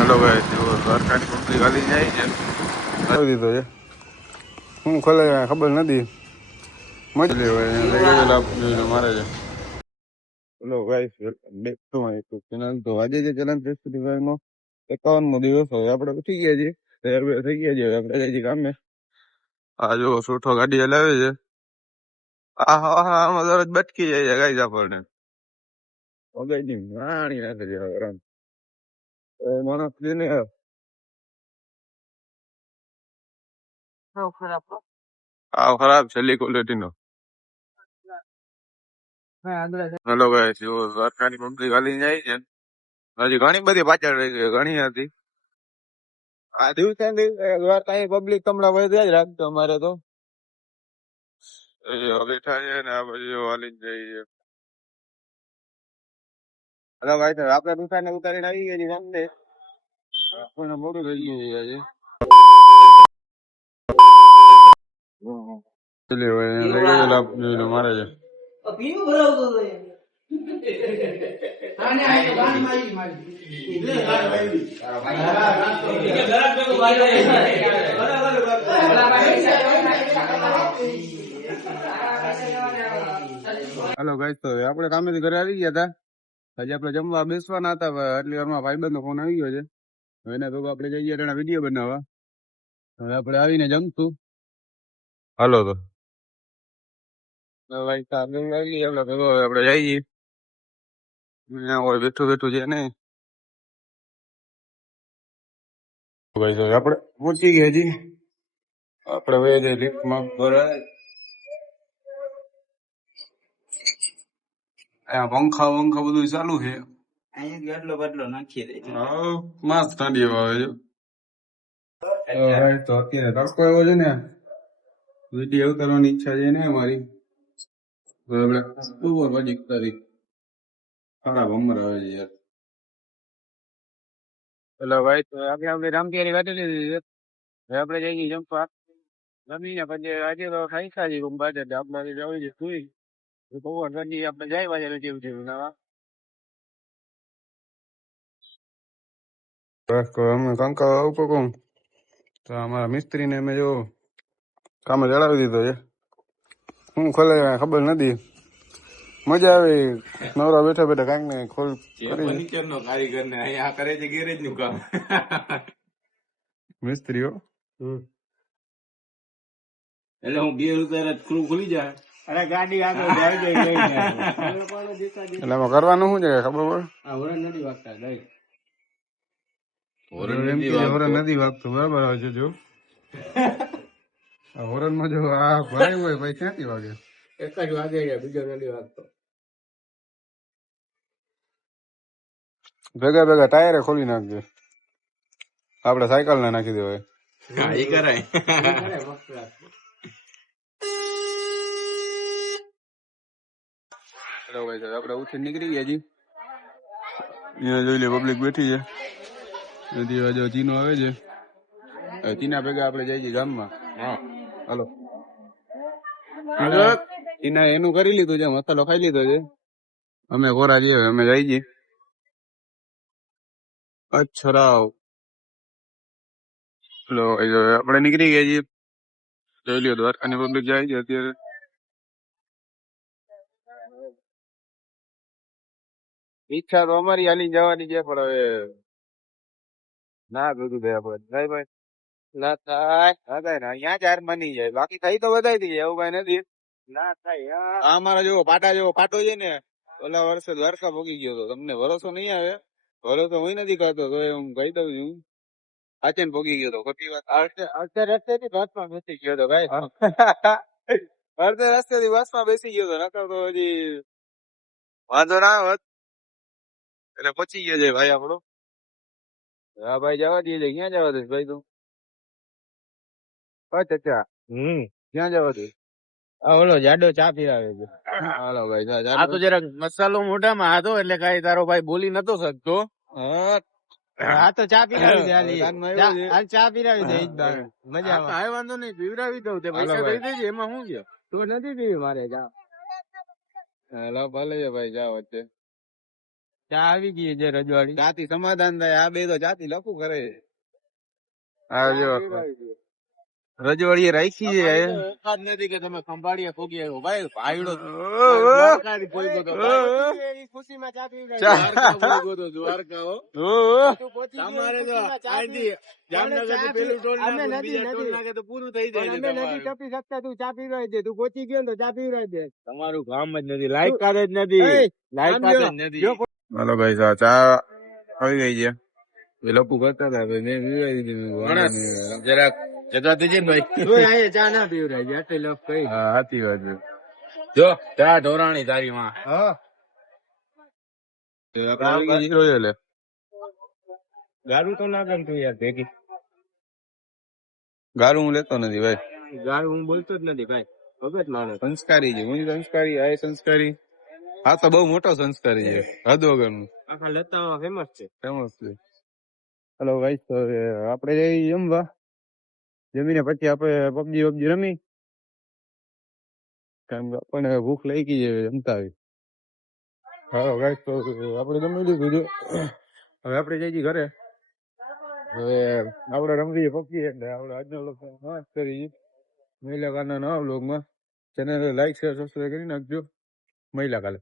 Hello ભાઈ, જો દ્વારકાની પબ્લિક હાલી જાય છે. આવી દીધો છે. હું ખોલે ખબર નથી. મજા લેવાય લઈ ગયેલા જોઈને મારે છે. Hello guys, welcome back to my YouTube channel. તો આજે જે ચેલેન્જ 51મો દિવસ હોય, આપણે ઉઠી ગયા છીએ, તૈયાર થઈ ગયા છીએ, આપણે જઈએ છીએ કામે. આ જો સોઠો ગાડી હલાવે છે. આમાં દરરોજ બટકી જાય છે ગાઈસ આપણને. વગાઈ રાણી નાખે છે રામ. માણસ ને ખરાબ છેલ્લી ક્વોલિટી નો. હેલો ગાઈસ, જો દ્વારકાની પબ્લિક હાલી જાય છે. હજી ઘણી બધી પાછળ રહી ગઈ, ઘણી હતી. આ દિવસે ને દિવસે દ્વારકાની પબ્લિક હમણાં વધ્યા જ રાખતો અમારે તો. બેઠા છે ને આ બાજુ હાલી જાય છે. હેલો ગાઈસ, આપણે દુકાને ઉતારીને આવી ગયા છીએ સામે. આપણને મોડું થઈ ગયું છે આજે. મારે છે. હેલો ગાઈસ, તો આપણે કામેથી ઘરે આવી ગયા હતા. હજી આપણે જમવા બેસવાના હતા, આટલી વારમાં ભાઈબંધ નો ફોન આવી ગયો છે. એના ભેગો આપણે જઈએ તેના વિડીયો બનાવવા. હવે આપણે આવીને જમશું. હાલો તો ભાઈ સામે આવી આપણે ભેગો હવે આપણે જઈએ. હોય બેઠું બેઠું છે ને ભાઈ, તો આપણે પહોંચી ગયા છીએ. આપણે હવે જે લિફ્ટમાં ભરાય પંખા બધું ચાલુ છે. ગેટલો બદલો નાખી દે મસ્ત ઠંડી આવે છે. તો અત્યારે તડકો એવો છે ને, વિડીયો ઉતારવાની ઈચ્છા છે ને અમારી. આપણે બપોર પછી ઉતારી. ખરાબ અમર આવે છે યાર. હેલો ભાઈ, તો આપણે રામપિયારી વાટી લીધી છે. હવે આપણે જઈએ જમવા. જમીને પછી આજે તો ખાઈ ખાજી રૂમ બાદ આપણે જવું છે સુઈ. બપોર પછી આપણે જાય પાછા જેવું જેવું નવા. અમે કંકા ઉપર કહું તો અમારા મિસ્ત્રીને અમે જો કામે ચડાવી દીધો છે. હું ખોલે ખબર નથી. મજા આવે નવરા બેઠા બેઠા કાંઈક ને ખોલ ફર્નિચર નો કારીગર ને અહીંયા કરે છે ગેરેજ નું કામ. મિસ્ત્રીઓ એટલે હું 2 રૂપિયા સ્ક્રૂ ખુલી જાય. અરે ગાડી આગળ જાય જાય એટલે આમાં કરવાનું શું છે ખબર પડે? હોરન નથી વાગતા લઈ હોરન નથી વાગતું બરાબર આવે છે. જો હોરન માં જો આ ભરાયું હોય ભાઈ ક્યાંથી વાગે? એક જ વાગે છે, બીજો નથી વાગતો. ભેગા ભેગા ટાયરે ખોલી નાખજે. આપડે સાયકલ ને નાખી દેવાય. હા એ કરાય. આપડે ઉઠી નીકળી ગયા છી. અહીંયા જોઈ લે પબ્લિક બેઠી છે. જો ચીનો આવે છે. ચીના ભેગા આપડે જઈએ છીએ ગામમાં. હાલો ચીના એનું કરી લીધું છે, મસાલો ખાઈ લીધો છે. અમે કોરા જઈએ, અમે જઈ છીએ. અચ્છા આપણે નીકળી ગયા છીએ. જોઈ લ્યો દ્વારકાની પબ્લિક જાય છે અત્યારે. ઈચ્છા તો અમારી હાલી જવાની છે, પણ હવે ના બધું થયા પડે ભાઈ. ના થાય ને અહીંયા ચાર માની જાય, બાકી થઈ તો વધાઈ દઈએ એવું કઈ નથી. ના થાય અમારા જેવો પાટો છે ને, ઓલા વર્ષે દ્વારકા ભોગી ગયો હતો. તમને ભરોસો નહીં આવે, ભરોસો હું નથી કરતો તો હું કહી દઉં છું. આચેન ભોગી ગયો હતો. ખોટી વાત. અડધે રસ્તે થી બસમાં બેસી ગયો હતો ભાઈ. અડધે રસ્તે થી બસમાં બેસી ગયો હતો, નકર તો હજી વાંધો ના આવત. એટલે પચી ગયો છે ભાઈ આપણો. હા ભાઈ જવા દઈએ. ક્યાં જવા દઈશ ભાઈ તું? ચચા ક્યાં જવા દઈશ? ઓલો જાડો ચા પીરાવે છે. હાલો ભાઈ આ તો જરાક મસાલો મોઢામાં હતો એટલે કઈ તારો ભાઈ બોલી નતો શકતો. આ તો ચા પીરાવી દે. હાલ ચા પીરાવી દે. મજા આવે. કાંઈ વાંધો નહીં, પીવડાવી દઉં. તે પૈસા દઈ દેજે, એમાં શું છે? તું નથી પીવી મારે ચા. હેલો ભલે છે ભાઈ, જાઓ વચ્ચે. ચા આવી ગઈ છે રજવાડી. જાતિ સમાધાન થાય. આ બે તો જાતિ લખું કરે. આ જો રજવાડીએ રાખી છે. એકાદ નથી કે તમે ખંભાળીએ પોગી આવ્યો ભાઈ ભાઈડો દ્વારકાથી પોગ્યો તો ભાઈ. ખુશીમાં ચા પી રહ્યા. દ્વારકા પોગ્યો તો દ્વારકા હો. તું પહોંચી ગયો તમારે તો અહીંથી જામનગર થી પેલું ટોલ નાકે બીજા ટોલ નાકે તો પૂરું થઈ જાય. અમે નથી ટપી શકતા. તું ચા પીવડાવી દે. તું પહોંચી ગયો ને તો ચા પીવડાવી દે. તમારું કામ જ નથી. લાયકાત જ નથી. લાયકાત જ નથી. હાલો ભાઈ ચા આવી ગઈ છે. એ લોકો કરતા હતા મેં પીવડાવી દીધી. જરાક જગા દેજે ને ભાઈ. તું અહીંયા ચા ના પીવડાવી એટલે લફ કઈ. હા સાચી વાત છે. જો ચા ઢોરાણી તારી માં. હા જીરો છે લે. ગારું તો ના ગમ તું યાર ભેગી. ગારું હું લેતો નથી ભાઈ. ગારું હું બોલતો જ નથી ભાઈ. ભગત માણસ. સંસ્કારી છે. હું સંસ્કારી આ સંસ્કારી. આ તો બહુ મોટો સંસ્કારી છે. હદ વગરનું. આખા લતા ફેમસ છે. ફેમસ છે. હેલો ગાઈસ, તો આપણે જઈ જમવા. જમીને પછી આપણે પબજી રમી. કારણ કે આપણને ભૂખ લાગી ગઈ છે જમતા આવી. હા ગાઈસ, તો આપણે જમી લીધું છે. હવે આપણે જઈએ ઘરે. હવે આપણે રમવી પબજી એટલે આપણે આજનો વ્લોગ સમાપ્ત કરી. મહિલા કાલના નવા વ્લોગમાં ચેનલ લાઈક શેર સબસ્ક્રાઈબ કરી નાખજો. મહિલા કાલે.